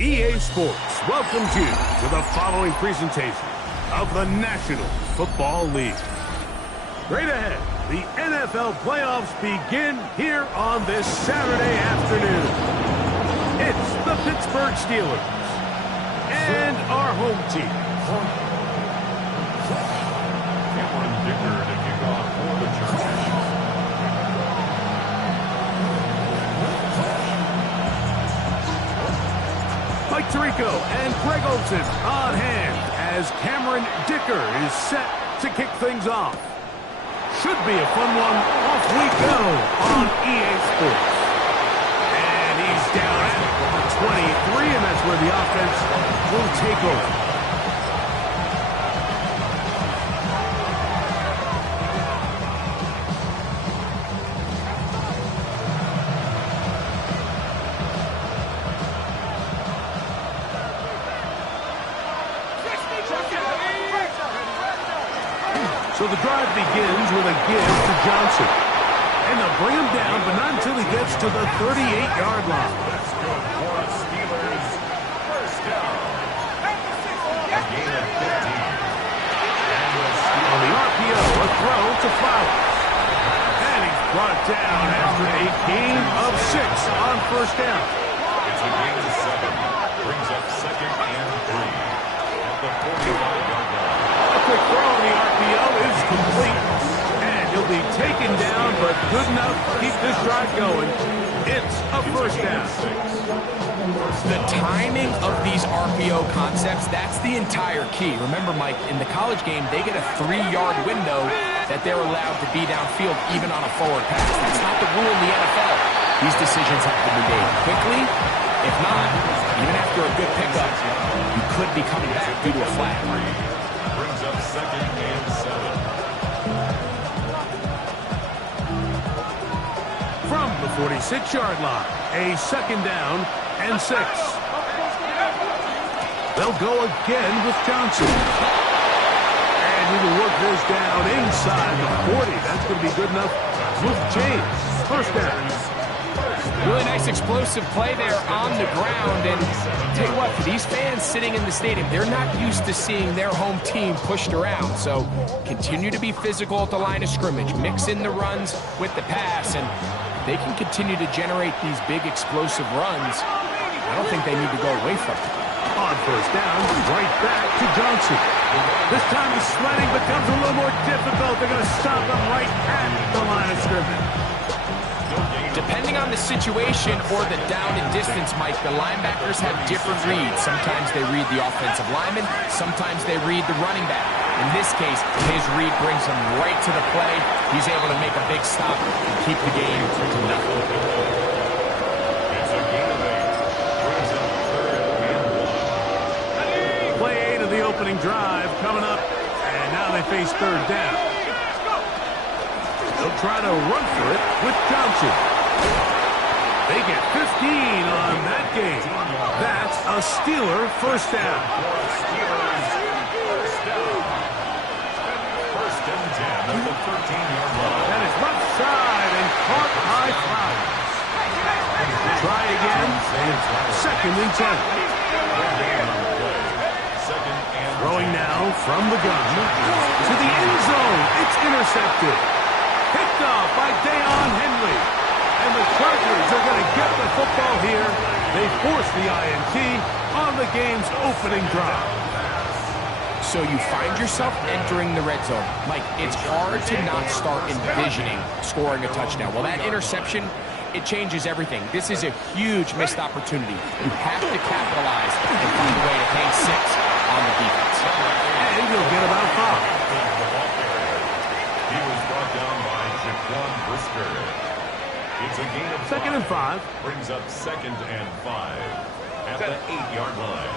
EA Sports welcomes you to the following presentation of the National Football League. Straight ahead, the NFL playoffs begin here on this Saturday afternoon. It's the Pittsburgh Steelers and our home team. Mike Tirico and Greg Olsen on hand as Cameron Dicker is set to kick things off. Should be a fun one. Off we go on EA Sports. And he's down at the 23, and that's where the offense will take over. So the drive begins with a give to Johnson. And they'll bring him down, but not until he gets to the 38-yard line. Let's go for the Steelers. First down. A gain of 15. On the RPO, a throw to Flowers. And he's brought down after a gain of 6 on first down. It's a gain of 7. Brings up second and 3 at the 45-yard line. A quick throw on the RPO is complete. And he'll be taken down, but good enough to keep this drive going. It's a first down. The timing of these RPO concepts, that's the entire key. Remember, Mike, in the college game, they get a 3-yard window that they're allowed to be downfield even on a forward pass. That's not the rule in the NFL. These decisions have to be made quickly. If not, even after a good pickup, you could be coming back due to a flag. Brings up second and 7. From the 46-yard line, a second down and 6. They'll go again with Johnson. And he will work this down inside the 40. That's going to be good enough with James. First down. Really nice explosive play there on the ground. And tell you what, for these fans sitting in the stadium, they're not used to seeing their home team pushed around. So continue to be physical at the line of scrimmage. Mix in the runs with the pass. And they can continue to generate these big explosive runs. I don't think they need to go away from it. On first down, right back to Johnson. This time the sledding becomes a little more difficult. They're going to stop him right at the line of scrimmage. Depending on the situation or the down and distance, Mike, the linebackers have different reads. Sometimes they read the offensive lineman. Sometimes they read the running back. In this case, his read brings him right to the play. He's able to make a big stop and keep the game to nothing. It's a gain of 8. Brings up third and 1. Play 8 of the opening drive coming up. And now they face third down. They'll try to run for it with Johnson. They get 15 on that game. That's a Steeler first down. First and 10 at the 13-yard line. That is left side and caught by Flowers. Try again. And second and 10. Second and Throwing now from the gun to the end zone. It's intercepted. Picked off by Deion Henry. And the Chargers are going to get the football here. They force the INT on the game's opening drive. So you find yourself entering the red zone. Mike, it's hard to not start envisioning scoring a touchdown. Well, that interception, it changes everything. This is a huge missed opportunity. You have to capitalize and find a way to hang 6 on the defense. And you'll get about 5. he was brought down by Jaquan Brisker. It's a gain of 5. Second and 5. Brings up second and 5 at the 8-yard line.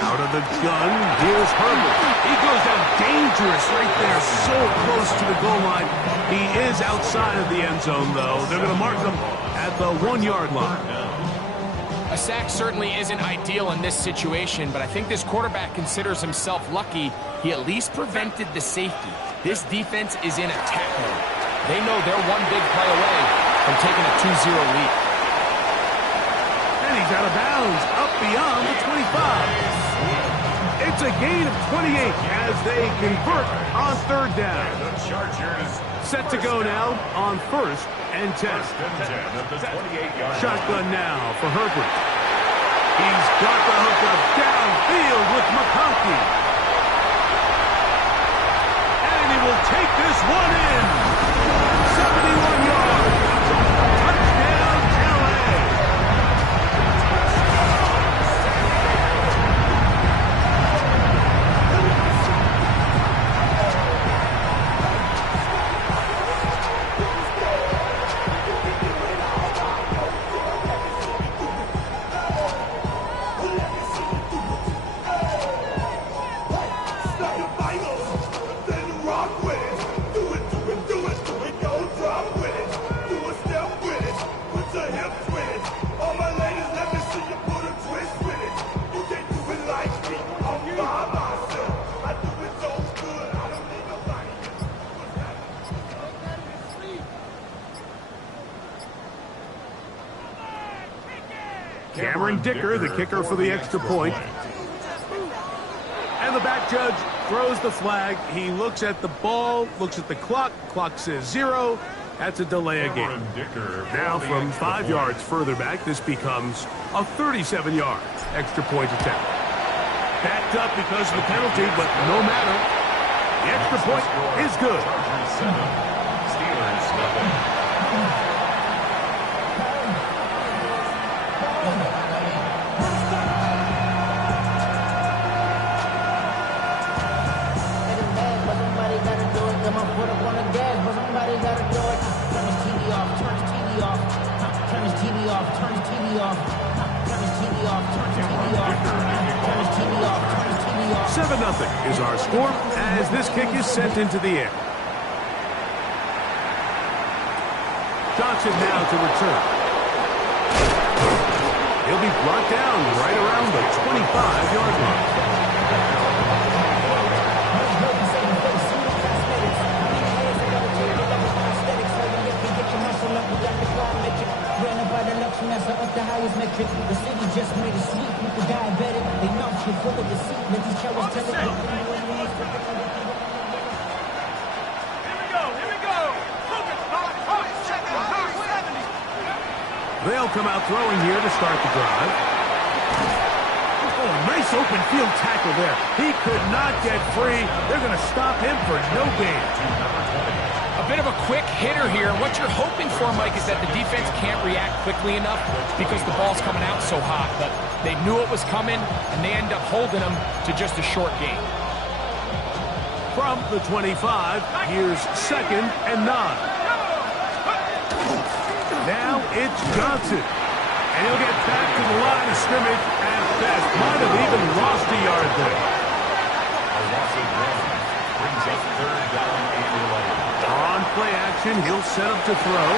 Out of the gun, here's Herbert. He goes down dangerous right there, so close to the goal line. He is outside of the end zone, though. They're going to mark him at the 1-yard line. A sack certainly isn't ideal in this situation, but I think this quarterback considers himself lucky he at least prevented the safety. This defense is in attack mode. They know they're one big play away from taking a 2-0 lead. He's out of bounds, up beyond the 25. It's a gain of 28 as they convert on third down. The Chargers set to go now on 1st and 10. at the 28-yard Shotgun now for Herbert. He's got the hookup downfield with McConkey. And he will take this one in. 71 yards. Touchdown, LA. Dicker, the kicker for the extra point. And the back judge throws the flag. He looks at the ball, looks at the clock. Clock says 0. That's a delay of game. Now from 5 yards further back, this becomes a 37-yard extra point attempt. Backed up because of the penalty, but no matter. The extra point is good. Steelers 7. Nothing is our score as this kick is sent into the air. Johnson now to return. He'll be brought down right around the 25-yard line. The highest metric, the city just made a sweep with the diabetic. They mouth you full of deceit. Let these cowards tell it. Here we go. They'll come out throwing here to start the drive. Oh, nice open field tackle there. He could not get free. They're going to stop him for no gain. A bit of a quick hitter here. What you're hoping for, Mike, is that the defense can't react quickly enough because the ball's coming out so hot. But they knew it was coming, and they end up holding them to just a short gain. From the 25, here's 2nd and 9. Now it's Johnson. And he'll get back to the line of scrimmage at best. Might have even lost a yard there. A loss of 1 brings up 3rd down and 11. On play action, he'll set up to throw.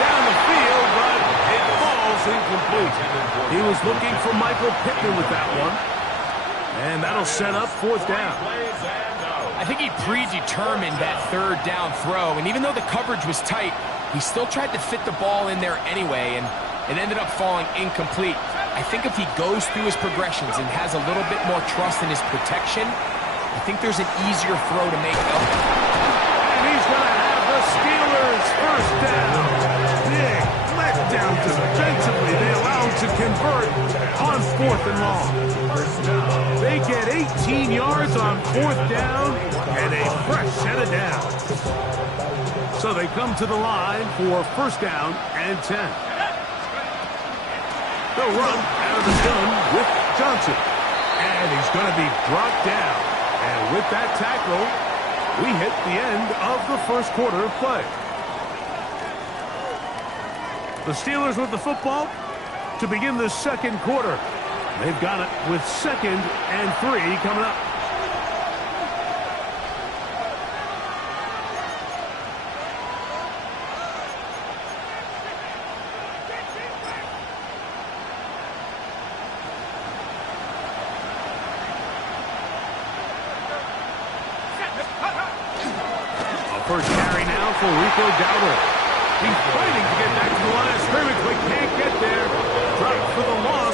Down the field, but it falls incomplete. He was looking for Michael Pittman with that one. And that'll set up 4th down. I think he predetermined that 3rd down throw. And even though the coverage was tight, he still tried to fit the ball in there anyway. And it ended up falling incomplete. I think if he goes through his progressions and has a little bit more trust in his protection, I think there's an easier throw to make up. He's going to have the Steelers 1st down. Big letdown defensively. They allow him to convert on 4th and long. They get 18 yards on 4th down and a fresh set of downs. So they come to the line for 1st down and 10. They'll run out of the gun with Johnson. And he's going to be brought down. And with that tackle, we hit the end of the 1st quarter of play. The Steelers with the football to begin the 2nd quarter. They've got it with 2nd and 3 coming up. First carry now for Rico Dowdle. He's fighting to get back to the line of scrimmage, but can't get there. Dropped for the loss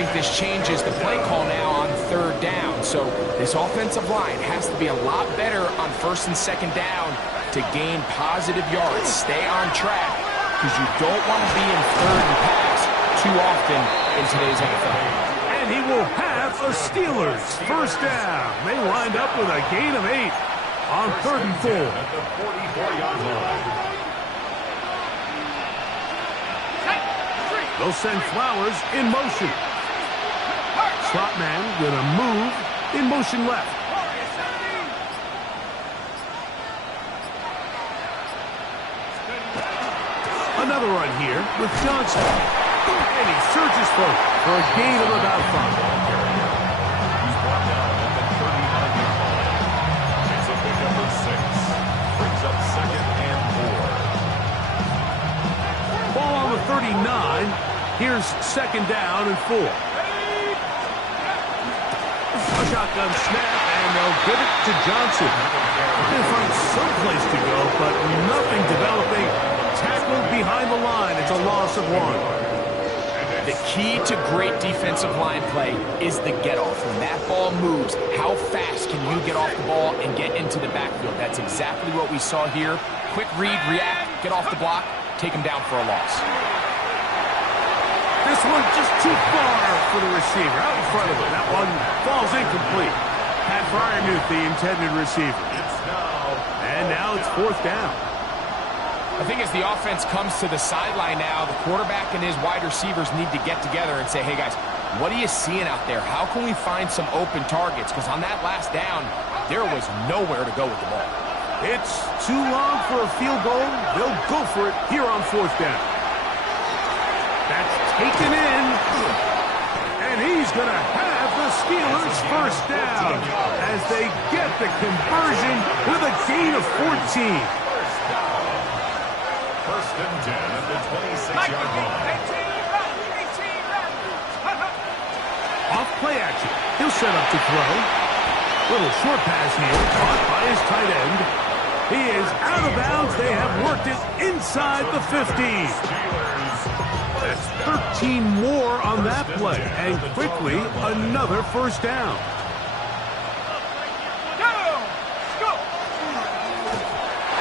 think this changes the play call now on third down. So this offensive line has to be a lot better on first and second down to gain positive yards. Stay on track because you don't want to be in third and pass too often in today's NFL. And he will have a Steelers first down. They wind up with a gain of 8 on third and 4. At the 44-yard line. They'll send Flowers in motion. Slot man gonna move in motion left. Another run here with Johnson. And he surges forward for a gain of about 5. He's brought down at the 39-yard line. It's a pickup of 6. Brings up second and 4. Ball on the 39. Here's second down and 4. A shotgun snap, and they'll give it to Johnson. They find some place to go, but nothing developing. Tackled behind the line. It's a loss of 1. The key to great defensive line play is the get-off. When that ball moves, how fast can you get off the ball and get into the backfield? That's exactly what we saw here. Quick read, react, get off the block, take him down for a loss. This one just too far for the receiver. Out in front of him. That one falls incomplete. Pat Fryermuth, the intended receiver. And now it's fourth down. I think as the offense comes to the sideline now, the quarterback and his wide receivers need to get together and say, hey, guys, what are you seeing out there? How can we find some open targets? Because on that last down, there was nowhere to go with the ball. It's too long for a field goal. They'll go for it here on fourth down. That's taken in. And he's going to have the Steelers first down as they get the conversion with a gain of 14. First and 10 at the 26-yard line. Off play action. He'll set up to throw. Little short pass here, caught by his tight end. He is out of bounds. They have worked it inside the 50. That's 13 more on that play. And quickly, another first down.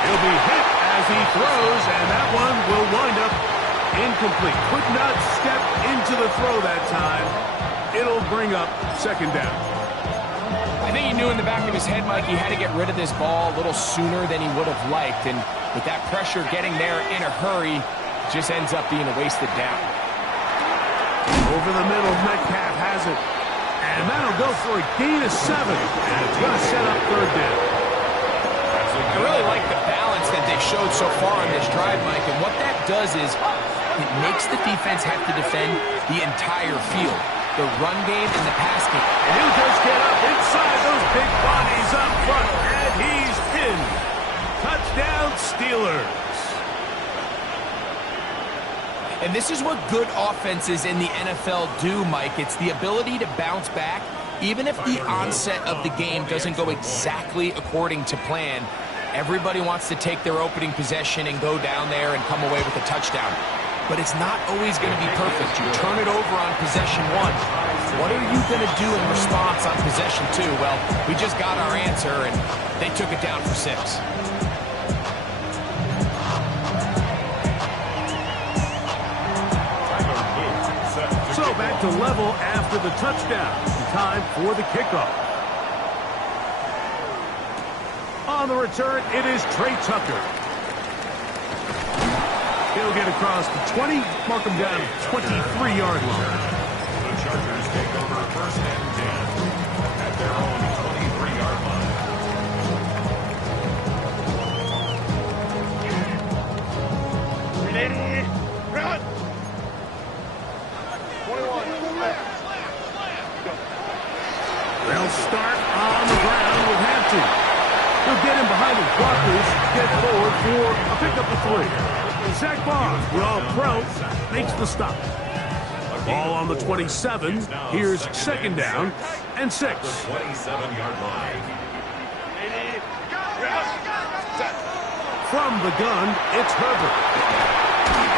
He'll be hit as he throws, and that one will wind up incomplete. Could not step into the throw that time. It'll bring up second down. I think he knew in the back of his head, Mike, he had to get rid of this ball a little sooner than he would have liked. And with that pressure getting there in a hurry, just ends up being a wasted down. Over the middle, Metcalf has it. And that'll go for a gain of 7. And it's going to set up third down. I really like the balance that they showed so far on this drive, Mike. And what that does is it makes the defense have to defend the entire field. The run game and the pass game. And he'll just get up inside those big bodies up front. And he's in. Touchdown, Steelers. And this is what good offenses in the NFL do, Mike. It's the ability to bounce back, even if the onset of the game doesn't go exactly according to plan. Everybody wants to take their opening possession and go down there and come away with a touchdown. But it's not always going to be perfect. You turn it over on possession 1. What are you going to do in response on possession 2? Well, we just got our answer, and they took it down for 6. So back to level after the touchdown. Time for the kickoff. On the return, it is Trey Tucker. He'll get across the 20, mark him down 23-yard line. The Chargers take over first and 10 at their own 23-yard line. Ready? Run! 21. They'll start on the ground with Hampton. He'll get him behind the blockers, get forward for a pickup of 3. Zach Barnes, the All-Pro, makes the stop. Ball on the 27. Here's second down and 6. 27-yard line. From the gun, it's Herbert.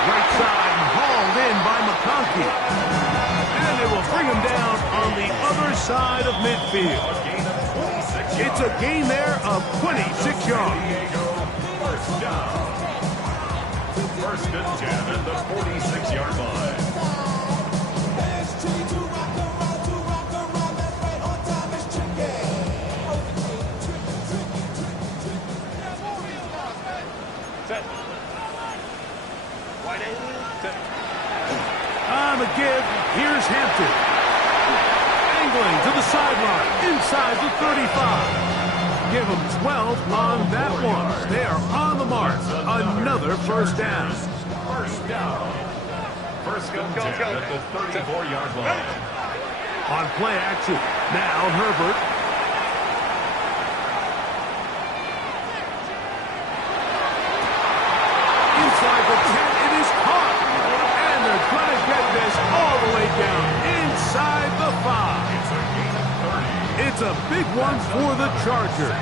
Right side hauled in by McConkey. And they will bring him down on the other side of midfield. It's a gain there of 26 yards. First down. First and 10 at the 46-yard line. On the give, here's Hampton. Angling to the sideline, inside the 35. Give them 12 on that one. They are on the mark. Another first down. First down. First and 10 at the 34-yard line. On play action, now Herbert. Inside the 10, it is caught. And they're going to get this all the way down inside the 5. It's a gain of 30. It's a big one for the Chargers.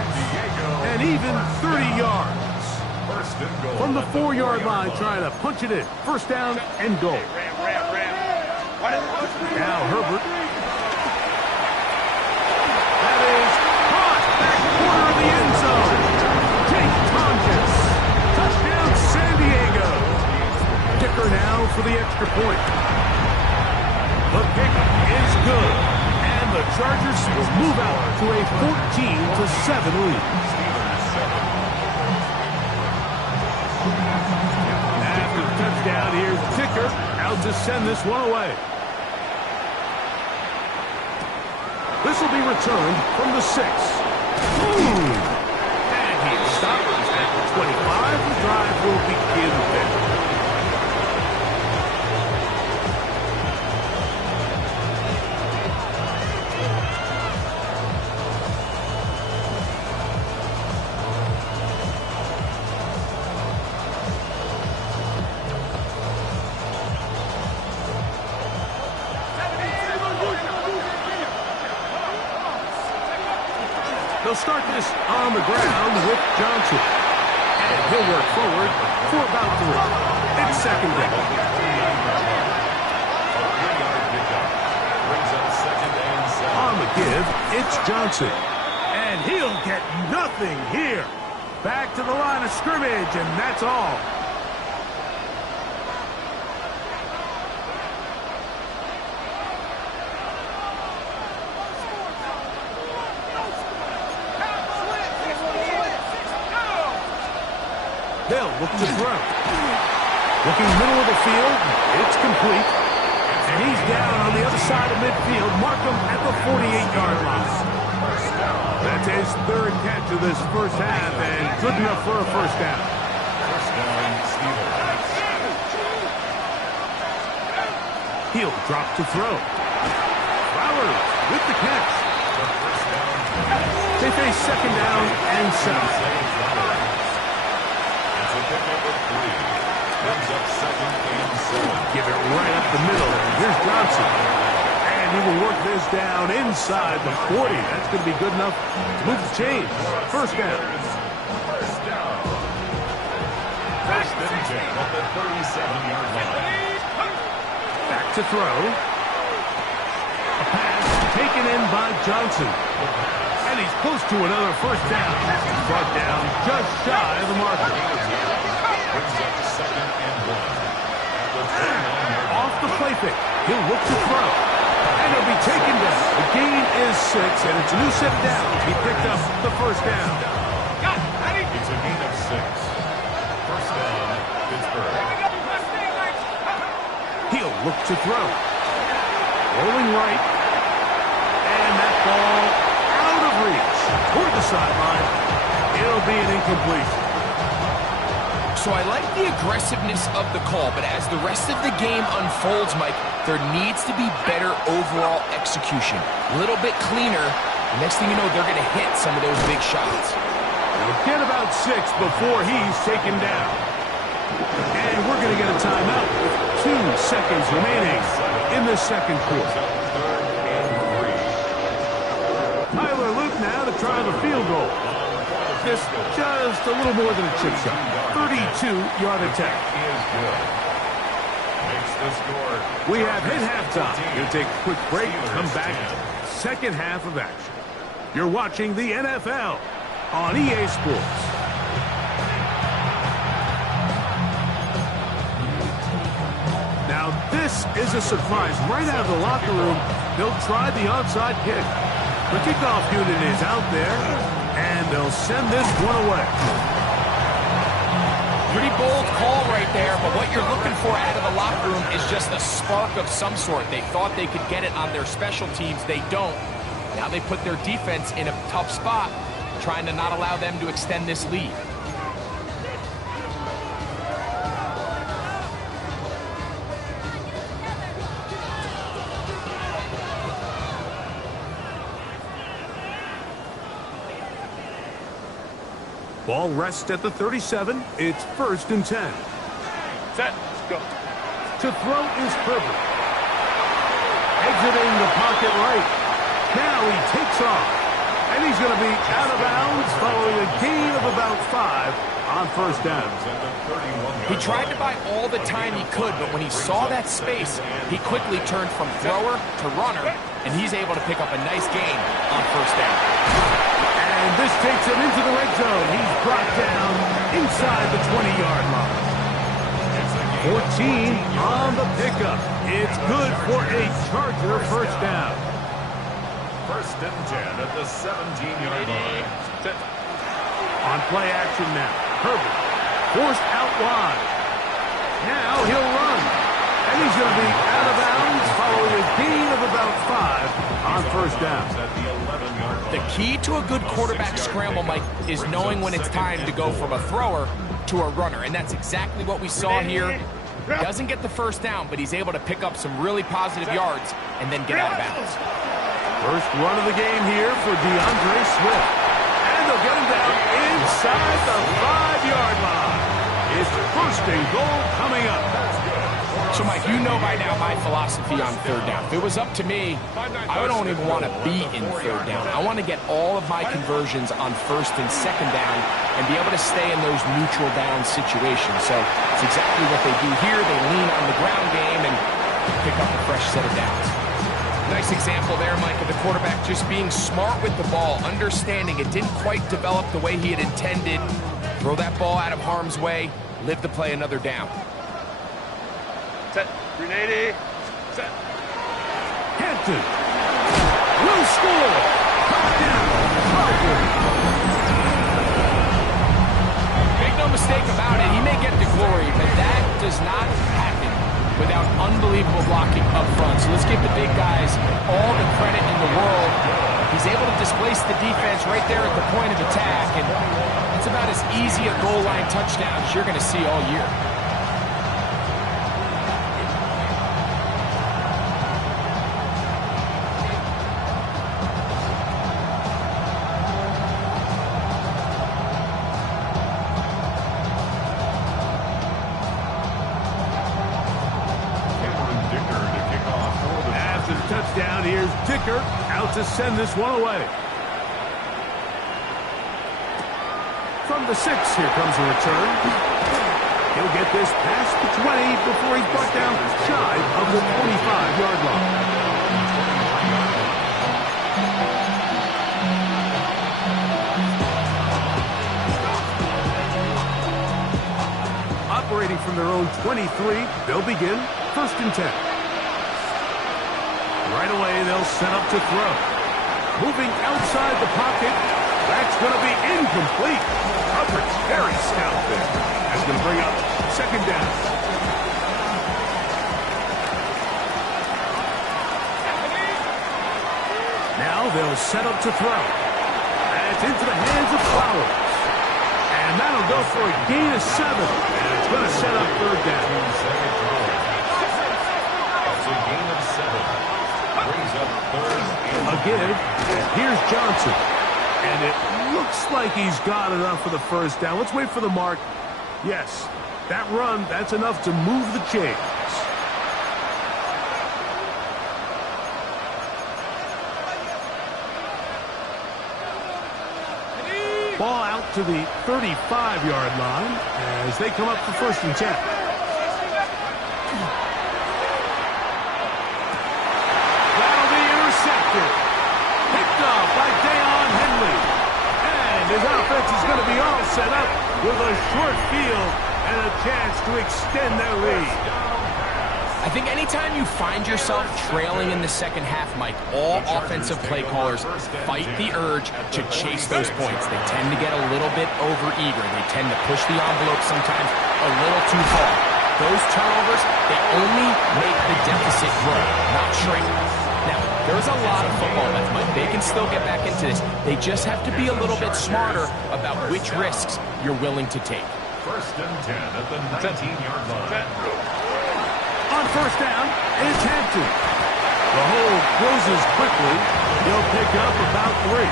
And even 30 yards. First and goal. From the 4-yard line, trying to punch it in. First down and goal. Now Herbert. That is caught back corner of the end zone. Jake Thomas. Touchdown San Diego. Kicker now for the extra point. The kick is good. And the Chargers will move out to a 14-7 lead. After the touchdown, here's Ticker out to send this one away. This will be returned from the 6. And he stops at the 25. The drive will begin there. They'll start this on the ground with Johnson. And he'll work forward for about 3. It's second down. On the give, it's Johnson. And he'll get nothing here. Back to the line of scrimmage, and that's all. They'll look to throw. Looking middle of the field, it's complete. And he's down on the other side of midfield. Mark him at the 48-yard line. That's his 3rd catch of this first half, and good enough for a first down. First down, Steelers. He'll drop to throw. Flowers with the catch. They face second down and 7. Give it right up the middle. Here's Johnson. And he will work this down inside the 40. That's going to be good enough to move the chains. First down. First down. First and 10 at the 37-yard line. Back to throw. A pass taken in by Johnson. And he's close to another first down. Brought down just shy of the marker. Brings up second and 1. Off the play pick. He'll look to throw. And he'll be taken down. The gain is 6, and it's a new set of downs. He picked up the first down. It's a gain of 6. First down, Pittsburgh. He'll look to throw. Rolling right. And that ball out of reach. Toward the sideline. It'll be an incompletion. So I like the aggressiveness of the call, but as the rest of the game unfolds, Mike, there needs to be better overall execution. A little bit cleaner. Next thing you know, they're going to hit some of those big shots. They'll get about 6 before he's taken down. And we're going to get a timeout with 2 seconds remaining in the second quarter. Tyler Luke now to try the field goal. This just a little more than a chip shot. 32-yard attempt. the score. We have hit halftime. We'll take a quick break and come back. Second half of action. You're watching the NFL on EA Sports. Now, this is a surprise. Right out of the locker room, they'll try the onside kick. The kickoff unit is out there, and they'll send this one away. Pretty bold call right there, but what you're looking for out of the locker room is just a spark of some sort. They thought they could get it on their special teams. They don't. Now they put their defense in a tough spot, trying to not allow them to extend this lead. Ball rests at the 37. It's 1st and 10. Set. Go. To throw is Herbert. Exiting the pocket right. Now he takes off. And he's going to be out of bounds following a gain of about 5 on 1st down. He tried to buy all the time he could, but when he saw that space, he quickly turned from thrower to runner, and he's able to pick up a nice gain on 1st down. And this takes him into the red zone. He's brought down inside the 20-yard line. 14 on the pickup. It's good for a Charger 1st down. 1st and 10 at the 17-yard line. On play action now. Herbert forced out wide. Now he'll run. And he's going to be out of bounds following a gain of about 5 on 1st down. The key to a good quarterback scramble, Mike, is knowing when it's time to go from a thrower to a runner. And that's exactly what we saw here. He doesn't get the 1st down, but he's able to pick up some really positive yards and then get out of bounds. First run of the game here for DeAndre Swift. And they'll get him down inside the 5-yard line. It's 1st and goal coming up. So, Mike, you know by now my philosophy on 3rd down. If it was up to me, I don't even want to be in 3rd down. I want to get all of my conversions on 1st and 2nd down and be able to stay in those neutral down situations. So it's exactly what they do here. They lean on the ground game and pick up a fresh set of downs. Nice example there, Mike, of the quarterback just being smart with the ball, understanding it didn't quite develop the way he had intended. Throw that ball out of harm's way, live to play another down. Set. 380. Set. Hampton will score. Touchdown, Chargers. Make no mistake about it, he may get the glory, but that does not happen without unbelievable blocking up front. So let's give the big guys all the credit in the world. He's able to displace the defense right there at the point of attack, and it's about as easy a goal line touchdown as you're going to see all year. Touchdown, here's Dicker out to send this one away. From the 6, here comes a return. He'll get this past the 20 before he's brought down shy of the 25-yard line. Operating from their own 23, they'll begin 1st and 10. Right away, they'll set up to throw. Moving outside the pocket. That's going to be incomplete. Coverage very stout there. That's going to bring up 2nd down. Now they'll set up to throw. That's into the hands of Flowers. And that'll go for a gain of 7. And it's going to set up 3rd down. That's a gain of 7. Brings up 3rd and a give. Here's Johnson. And it looks like he's got enough for the 1st down. Let's wait for the mark. Yes, that run, that's enough to move the chains. Ball out to the 35-yard line as they come up for 1st and 10. is going to be all set up with a short field and a chance to extend their lead. I think anytime you find yourself trailing in the second half, Mike, all offensive play callers fight the urge to chase those points. They tend to get a little bit overeager. They tend to push the envelope sometimes a little too far. Those turnovers, they only make the deficit grow, not shrink. Now, there's a lot of football left, Mike. They can still get back into this. They just have to be a little bit smarter about which risks you're willing to take. 1st and 10 at the 19-yard line. On 1st down, it's Hampton. The hole closes quickly. He'll pick up about 3.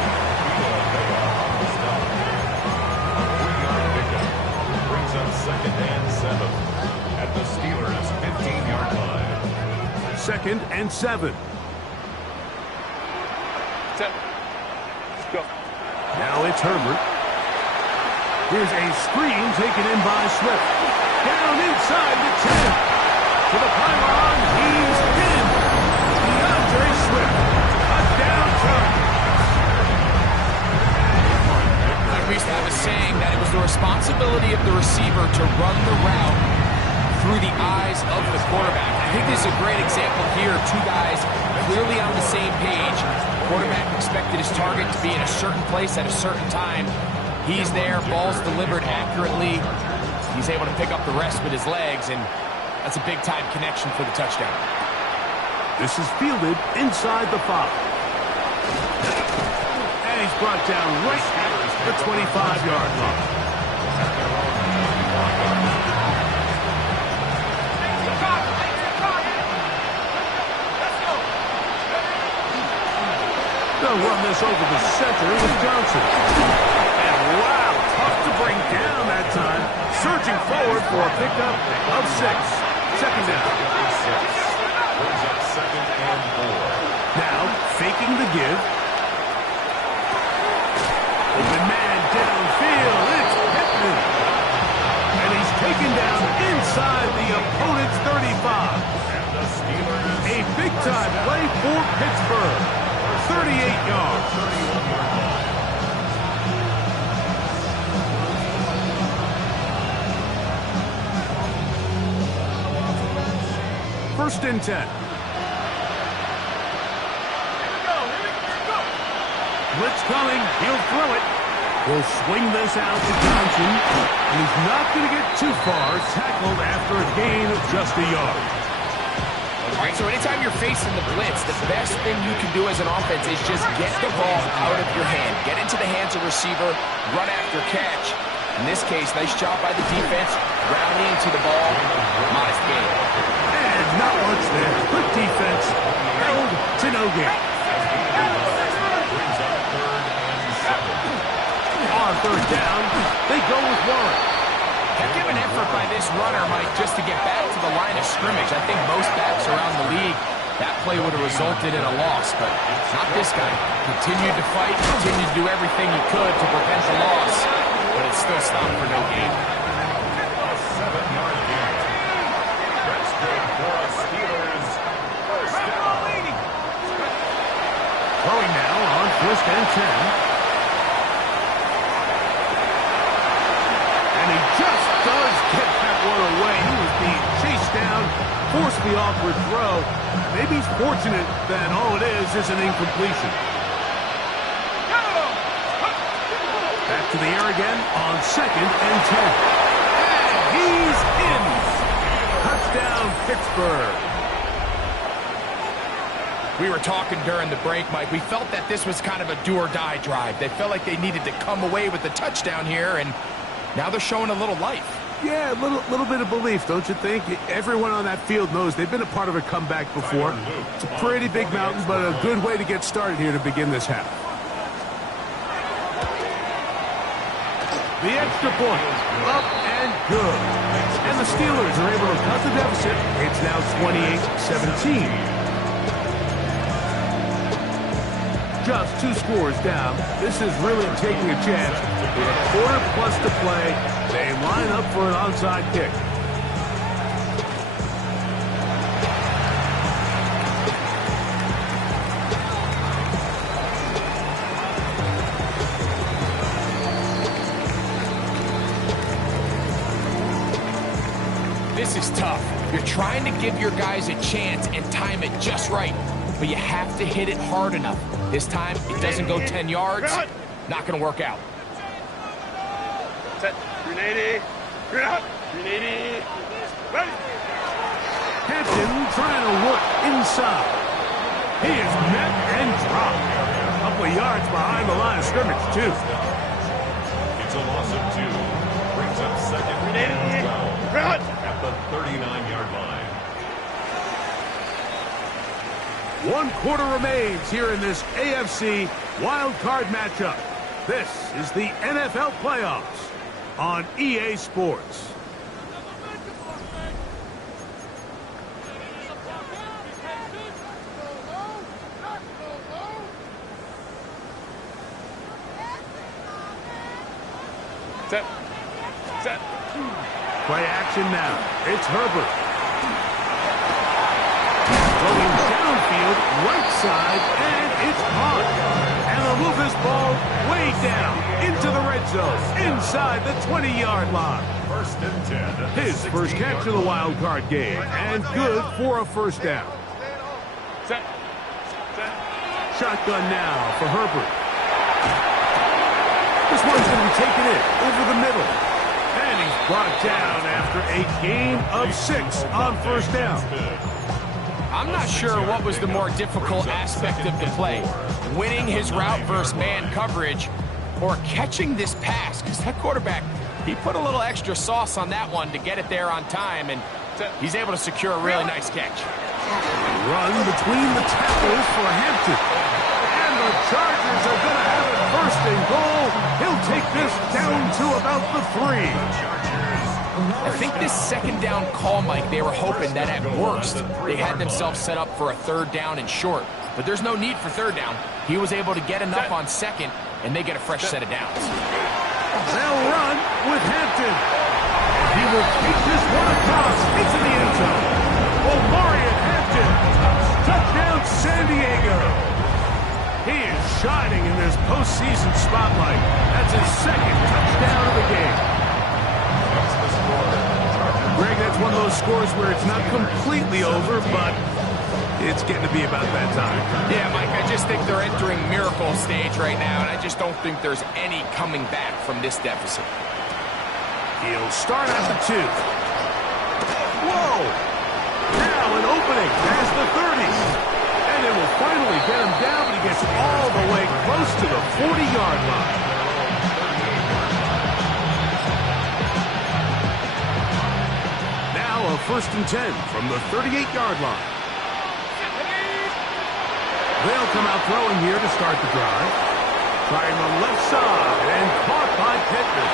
Brings up 2nd and 7 at the Steelers' 15-yard line. 2nd and 7. Set. Let's go. Now it's Herbert. Here's a screen taken in by Swift. Down inside the 10. To the pylon, he's in. DeAndre Swift, a down target. We used to have a saying that it was the responsibility of the receiver to run the route through the eyes of the quarterback. I think this is a great example here. Two guys clearly on the same page. The quarterback expected his target to be in a certain place at a certain time. He's there, ball's delivered accurately. He's able to pick up the rest with his legs, and that's a big-time connection for the touchdown. This is fielded inside the 5. And he's brought down right at the 25-yard line. They'll run this over the center with Johnson. And wow, tough to bring down that time. Surging forward for a pickup of 6. 2nd down. Brings up 2nd and 4. Now, faking the give. Open man downfield. It's Pittman. And he's taken down inside the opponent's 35. And the Steelers. A big-time play for Pittsburgh. 38 yards. 31-yard line. 1st and 10. Blitz coming. He'll throw it. He'll swing this out to Johnson. And he's not going to get too far. Tackled after a gain of just a yard. All right, so anytime you're facing the blitz, the best thing you can do as an offense is just get the ball out of your hand. Get into the hands of receiver, run after catch. In this case, nice job by the defense, rallying to the ball. Modest gain. And not much there. Good defense. Held to no gain. On 3rd down, they go with Warren. Heck of an effort by this runner, Mike, just to get back to the line of scrimmage. I think most backs around the league, that play would have resulted in a loss, but not this guy. Continued to fight, continued to do everything he could to prevent the loss, but it still stopped for no gain. A 7-yard gain. That's good for a Steelers. 1st down. Throwing now on 1st and 10. And he just does get that one away. He was being chased down, forced the awkward throw. Maybe he's fortunate that all it is an incompletion. Back to the air again on 2nd and 10. And he's in. Touchdown, Pittsburgh. We were talking during the break, Mike. We felt that this was kind of a do-or-die drive. They felt like they needed to come away with the touchdown here, and now they're showing a little life. Yeah, a little bit of belief, don't you think? Everyone on that field knows they've been a part of a comeback before. It's a pretty big mountain, but a good way to get started here to begin this half. The extra point, up and good. And the Steelers are able to cut the deficit. It's now 28-17. Just 2 scores down. This is really taking a chance. With a quarter plus to play, they line up for an onside kick. this is tough. You're trying to give your guys a chance and time it just right, but you have to hit it hard enough. This time, it doesn't go 10 yards. Not going to work out. Set. 380. Green out. 380. Ready. Hampton trying to work inside. He is met and dropped. A couple of yards behind the line of scrimmage, too. It's a loss of 2. Brings up second and 12 at the 39-yard line. 1 quarter remains here in this AFC wild card matchup. This is the NFL playoffs on EA Sports. Set. Set. Play action now. It's Herbert. Going downfield, right side, and it's caught. And they'll move this ball way down into the red zone, inside the 20-yard line. First and 10. His first catch of the wild card game, and good for a first down. Set. Set. Shotgun now for Herbert. This one's going to be taken in over the middle. And he's brought down after a gain of 6 on first down. I'm not sure what was the more difficult aspect of the play, winning his route versus man coverage or catching this pass, because that quarterback, he put a little extra sauce on that one to get it there on time, and he's able to secure a really nice catch. Run between the tackles for Hampton. And the Chargers are going to have it first and goal. He'll take this down to about the 3. I think this second down call, Mike, they were hoping that at worst they had themselves set up for a third down and short. But there's no need for third down. He was able to get enough on second, and they get a fresh set of downs. They'll run with Hampton. He will take this one across into the end zone. Omarion Hampton. Touchdown, San Diego. He is shining in this postseason spotlight. That's his second touchdown of the game. Greg, that's one of those scores where it's not completely over, but it's getting to be about that time. Yeah, Mike, I just think they're entering miracle stage right now, and I just don't think there's any coming back from this deficit. He'll start at the 2. Whoa! Now an opening past the 30. And it will finally get him down, but he gets all the way close to the 40-yard line. Now a first and 10 from the 38-yard line. They'll come out throwing here to start the drive. Trying the left side and caught by Pittman.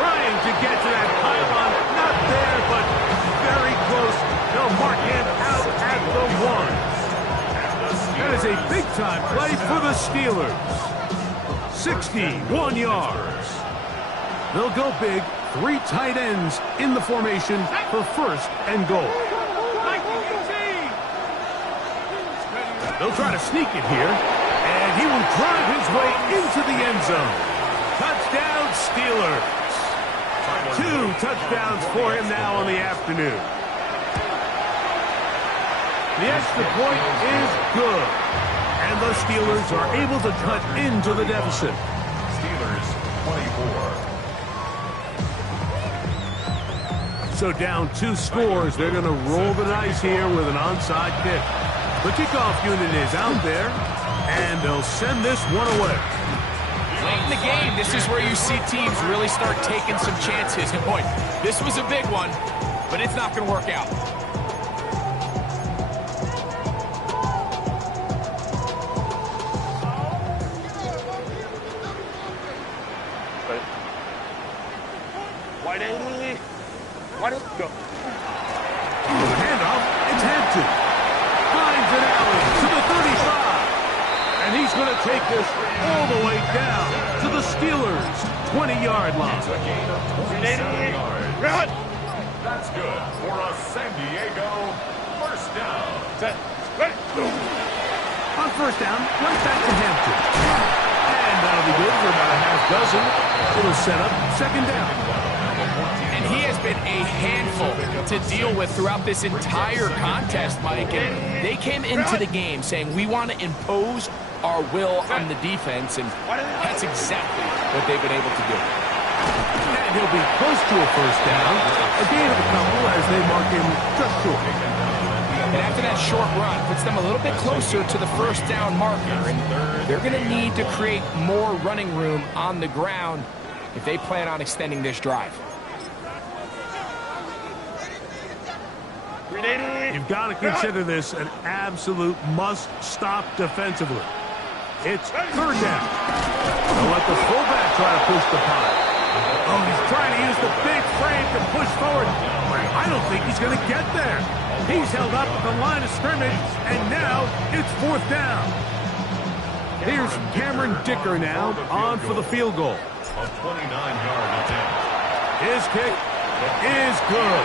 Trying to get to that pylon. Not there, but very close. They'll mark him out at the 1. That is a big-time play for the Steelers. 61 yards. They'll go big. 3 tight ends in the formation for first and goal. They'll try to sneak it here, and he will drive his way into the end zone. Touchdown, Steelers. 2 touchdowns for him now on the afternoon. The extra point is good, and the Steelers are able to cut into the deficit. Steelers 24. So down 2 scores, they're going to roll the dice here with an onside kick. The kickoff unit is out there, and they'll send this one away. Late in the game, this is where you see teams really start taking some chances. And boy, this was a big one, but it's not going to work out. Wide 80. Wide 80. Go. The handoff, it's Hampton. Finds an alley to the 35. And he's going to take this all the way down to the Steelers' 20-yard line. It's a gain of 27 yards. Run. That's good for a San Diego first down. Set. Ready. On first down, right back to Hampton. And that'll be good for about a half dozen. It'll set up second down. And he has been been a handful to deal with throughout this entire contest, Mike. And they came into the game saying, we want to impose our will on the defense, and that's exactly what they've been able to do. And he'll be close to a first down. A gain of a couple as they mark him just short. And after that short run, puts them a little bit closer to the first down marker. And they're going to need to create more running room on the ground if they plan on extending this drive. You've got to consider this an absolute must-stop defensively. It's third down. They'll let the fullback try to push the punt. Oh, he's trying to use the big frame to push forward. I don't think he's going to get there. He's held up at the line of scrimmage, and now it's fourth down. Here's Cameron Dicker now on for the field goal. A 29-yard attempt. His kick is good.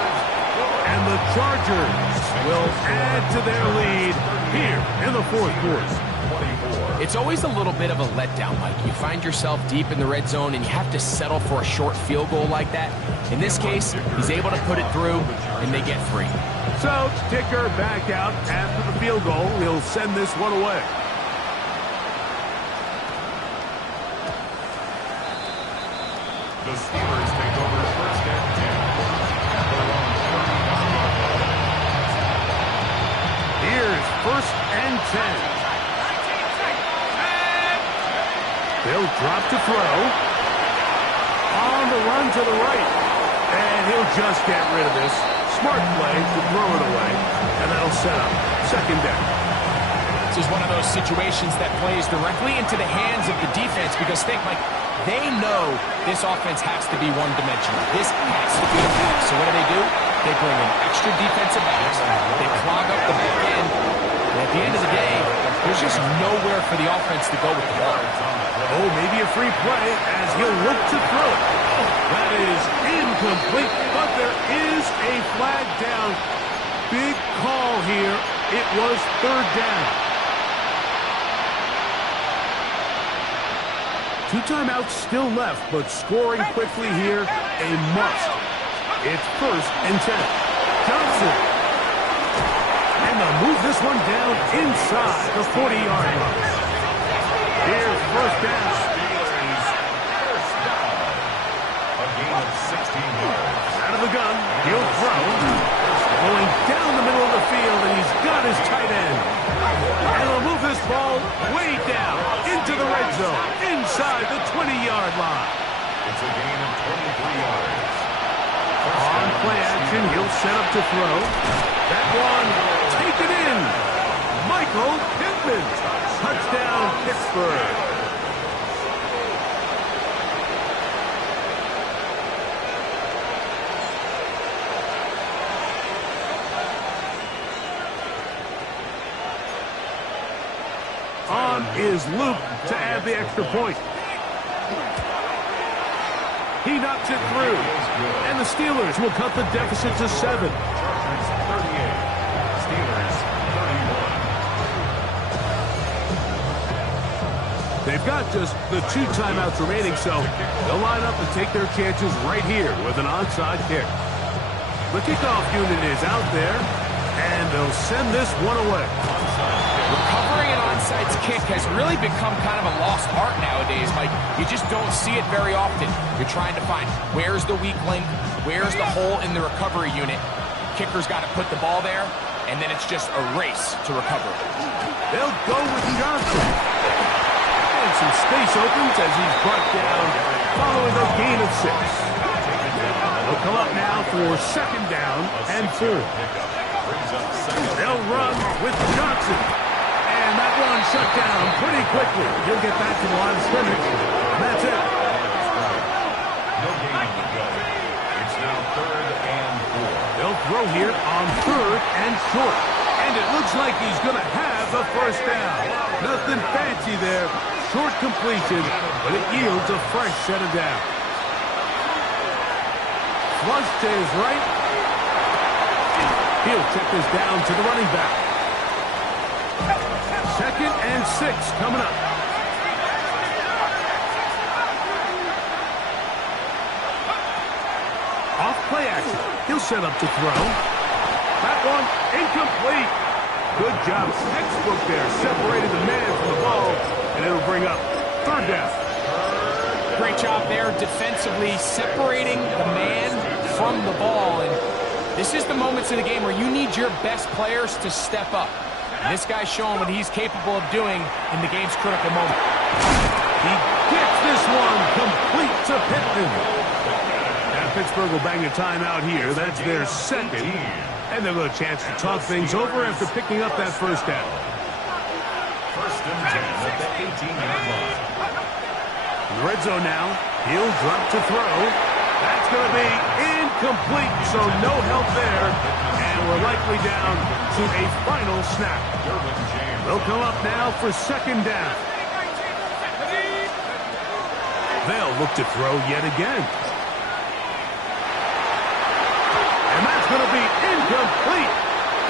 And the Chargers will add to their lead here in the fourth quarter. It's always a little bit of a letdown, Mike. You find yourself deep in the red zone and you have to settle for a short field goal like that. In this case, he's able to put it through and they get free. So, Dicker back out after the field goal. He'll send this one away. The Steelers take over first and 10. Here's first and 10. They'll drop to throw. On the run to the right. And he'll just get rid of this. Smart play to throw it away. And that'll set up second down. This is one of those situations that plays directly into the hands of the defense because think, Mike, they know this offense has to be one-dimensional. This has to be a pass. So what do? They bring in extra defensive backs. They clog up the back end. And at the end of the day, there's just nowhere for the offense to go with the ball. Oh, maybe a free play as he'll look to throw it. That is incomplete, but there is a flag down. Big call here. It was third down. 2 timeouts still left, but scoring quickly here, a must. It's first and 10. Johnson. And they'll move this one down inside the 40-yard line. Here's first down. A gain of 16 yards. Out of the gun, he'll throw. Going down the middle of the field, and he's got his tight end. And he'll move this ball way down into the red zone, inside the 20-yard line. It's a gain of 23 yards. On play action, he'll set up to throw. That one taken in. Michael Pittman. Touchdown, Pittsburgh. On is Luke to add the extra point. He knocks it through. And the Steelers will cut the deficit to 7. Chargers 38. Steelers 31. They've got just the 2 timeouts remaining, so they'll line up and take their chances right here with an onside kick. The kickoff unit is out there, and they'll send this one away. Recovering an onside kick has really become kind of a lost art nowadays, Mike. You just don't see it very often. You're trying to find where's the weak link, where's the hole in the recovery unit. Kicker's got to put the ball there, and then it's just a race to recover it. They'll go with Johnson. And some space opens as he's brought down following a gain of 6. They'll come up now for second down and 4. They'll run with Johnson. And that one shut down pretty quickly. He'll get back to the line of scrimmage. And that's it. No gain to go. It's now third and 4. They'll throw here on third and short. And it looks like he's going to have the first down. Nothing fancy there. Short completion, but it yields a fresh set of downs. Flush to his right. He'll check this down to the running back. Second and 6 coming up. Off Play action. He'll set up to throw. That one incomplete. Good job. Textbook there. Separated the man from the ball, and it'll bring up third down. Great job there defensively, separating the man from the ball. And this is the moments in the game where you need your best players to step up. And this guy's showing what he's capable of doing in the game's critical moment. He gets this one complete to Pittman. Now Pittsburgh will bang a timeout here. That's their second. And they'll have a chance to talk things over after picking up that first down. First and 10 at the 18-yard line. In the red zone now. He'll drop to throw. That's going to be incomplete, so no help there. And we're likely down to a final snap. They'll come up now for second down. They'll look to throw yet again. And that's going to be incomplete.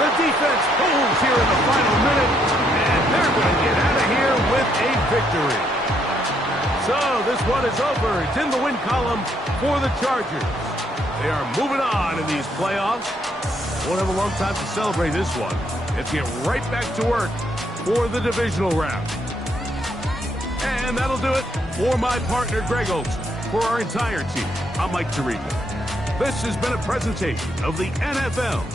The defense pulls here in the final minute, and they're going to get out of here with a victory. So this one is over. It's in the win column for the Chargers. They are moving on in these playoffs. Won't have a long time to celebrate this one. Let's get right back to work for the divisional round. And that'll do it for my partner, Greg Olson. For our entire team, I'm Mike Tirico. This has been a presentation of the NFL